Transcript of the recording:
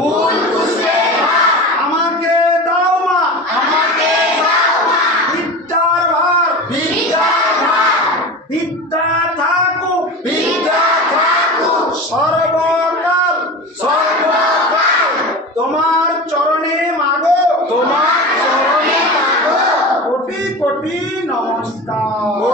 ফুল পুষ্পের হার আমাকে দাও মা আমাকে দাও মা বিদ্যার ভার বিদ্যার ভার বিদ্যা থাকুক বিদ্যা থাকুক সর্বকাল সর্বকাল তোমার চরণে মাগো তোমার চরণে মাগো কোটি কোটি নমস্কার।